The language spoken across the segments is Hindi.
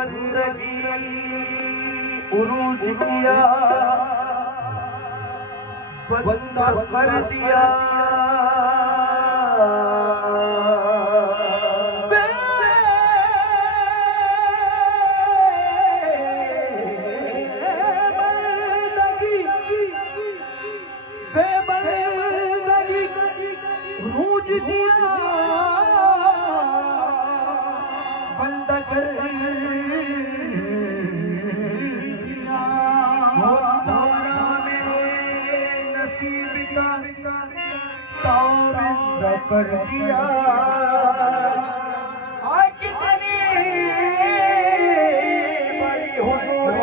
बंदगी उरूज किया बंदा कर दिया कर दिया कितनी बड़ी हुजूर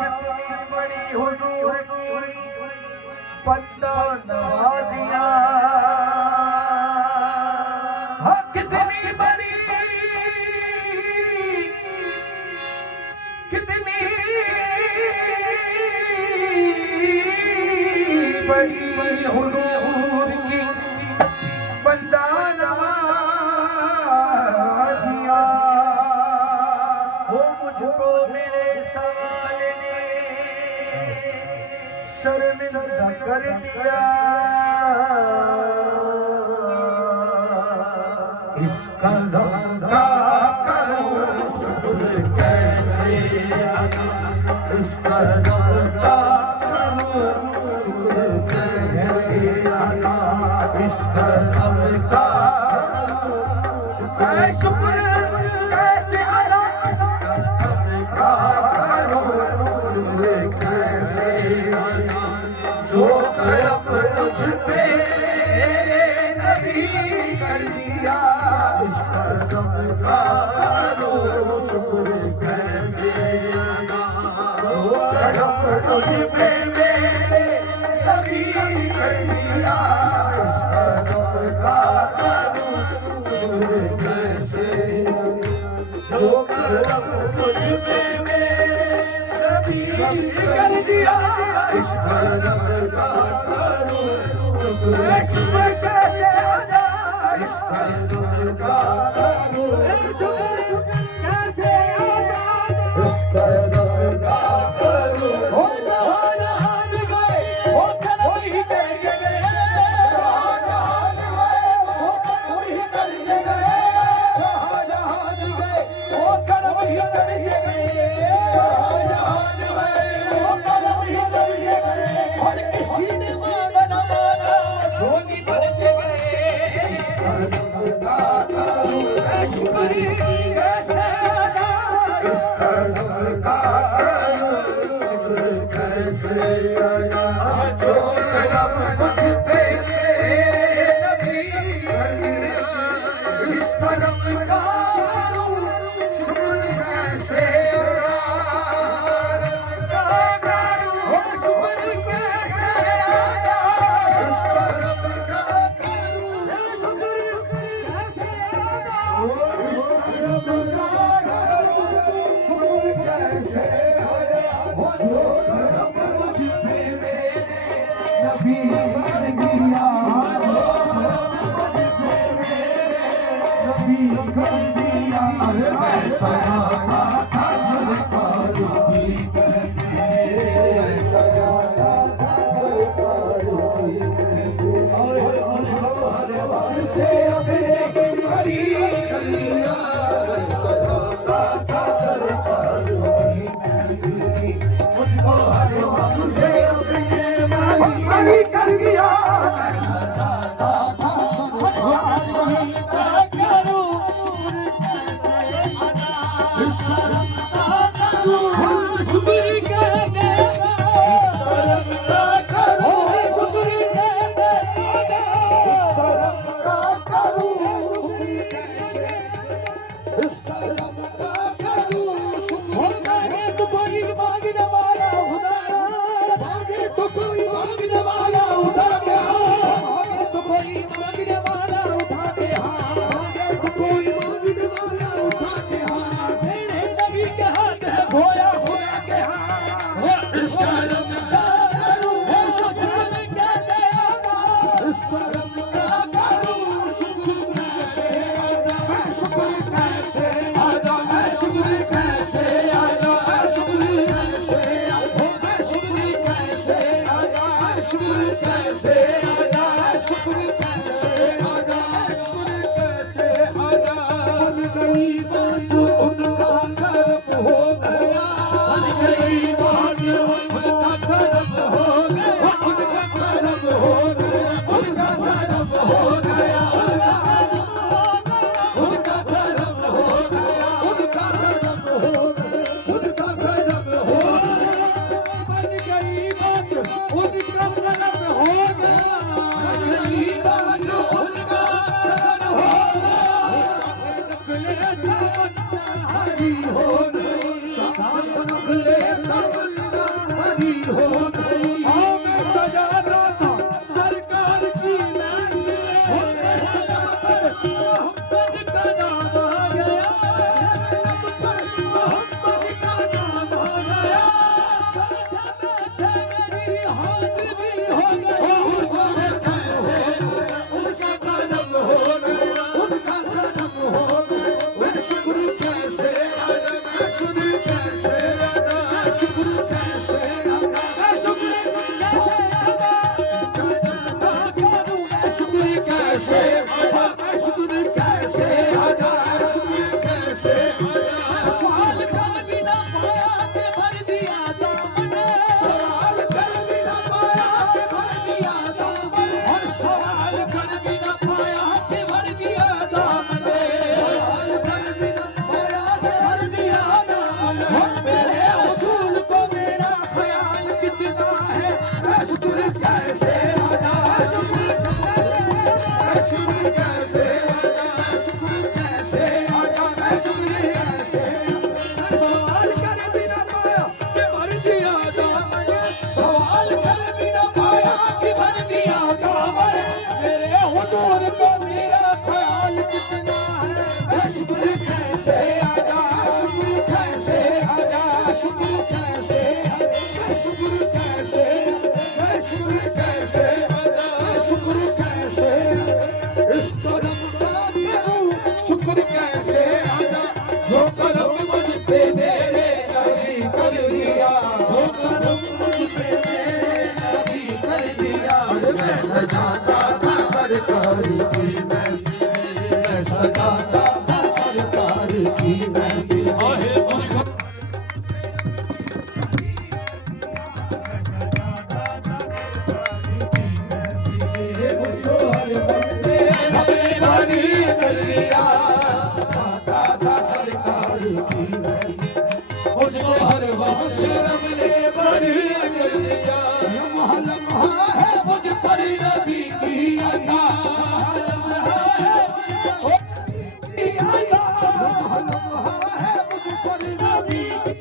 कितनी बड़ी हुजूर की बंदा नवाजिया कितनी बड़ी कितनी बड़ी हुजूर बंदा नवाजिया हो मुझको मेरे सवाल ने शर्मिंदा कर दिया इसका ज़िंदा करूं शुक्र कैसे इसका ज़िंदा करूं शुक्र कैसे इसका शुक्र कैसे अदा इसका करो शुक्र कैसे जो करम मुझ पे नबी कर दिया इसका करो शुक्र कैसे जो करम मुझ पे नबी कर दिया इसका जो करम मुझ पे मेरे नबी कर दिया इस करम का करूं शुक्र कैसे अदा इस करम का करूं शुक्र कैसे अदा इस करम का करूं हो जहान गए वो करम ही करके गए जहान गए वो करम ही करके गए और किसी ने माना न माना जो नहीं मरते गए इसका ज़िंदा करूं शुक्र कैसे अदा इसका ज़िंदा करूं शुक्र कैसे अदा जो करम मुझ पे नबी कर दिया इस करम का कर दिया हरी हो गई, नखरे तमन्ना हरी हो गई। मैं सजा रहा था सरकार की सजा पर मोहम्मद का नाम आ गया, मोहम्मद का नाम आ गया। बैठे मेरी हाजिरी हो गई, उनका कदम हो गया, उनका कदम हो गया। मैं शुक्र कैसे अदा, मैं शुक्र कैसे अदा, मैं शुक्र कैसे अदा, मैं शुक्र कैसे अदा, मैं शुक्र कैसे अदा, मैं शुक्र कैसे अदा। सवाल कर भी ना पाया कि भर दिया दामन, सवाल कर भी ना पाया कि भर दिया दामन, और सवाल कर भी ना पाया कि भर दिया दामन, सवाल कर भी ना पाया कि भर दिया दामन। मेरे उसूल को मेरा ख्याल कितना है, मैं शुक्र कैसे अदा, मैं शुक्र कैसे अदा, मैं शुक्र कैसे अदा, मैं शुक्र कैसे। सवाल कर भी ना पाया कि भर दिया दामन, सवाल कर भी ना पाया कि भर दिया दामन। मेरे हुजूर को मेरा ख्याल कितना है, मैं शुक्र कैसे अदा, शुक्र कैसे अदा, शुक्र कैसे अदा, मैं शुक्र कैसे, मैं शुक्र कैसे अदा, मैं शुक्र कैसे। इस कदम का करूं शुक्र कैसे अदा, जो कदम मुझ पे मेरे नबी कर दिया, जो कदम मुझ पे मेरे नबी कर दिया। मैं सजाता था सरकार की महफिल, मैं सजाता था सरकार की महफिल। आहे मुझको भारी कर दिया, सजाता था सरकार की महफिल। मुझको हर वक्त से रब ने बरी कर दिया। लम्हा लम्हा है मुझ पर नबी की अता, लम्हा लम्हा है मुझ पर नबी की।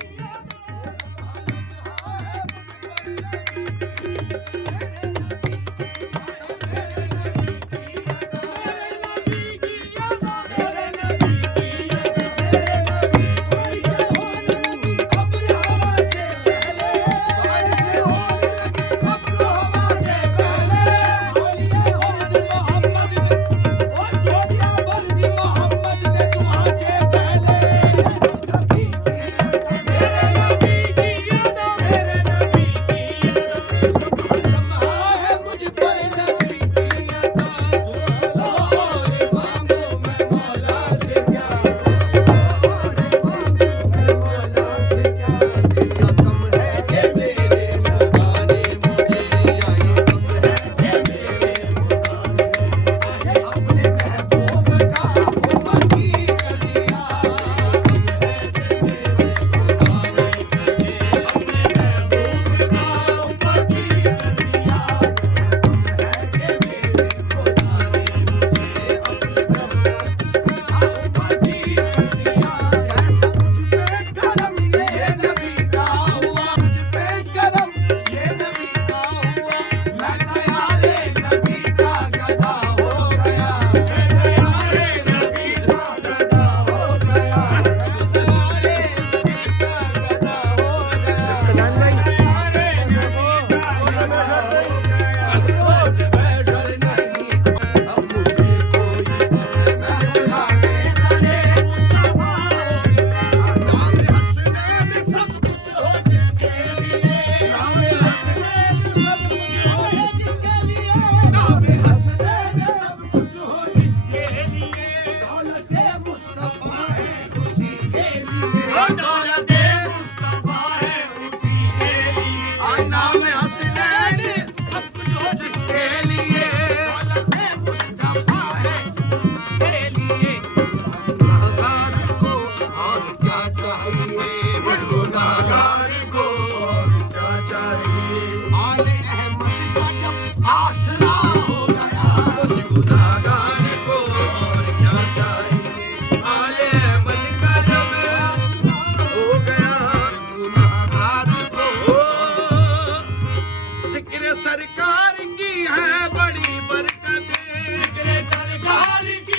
सरकार की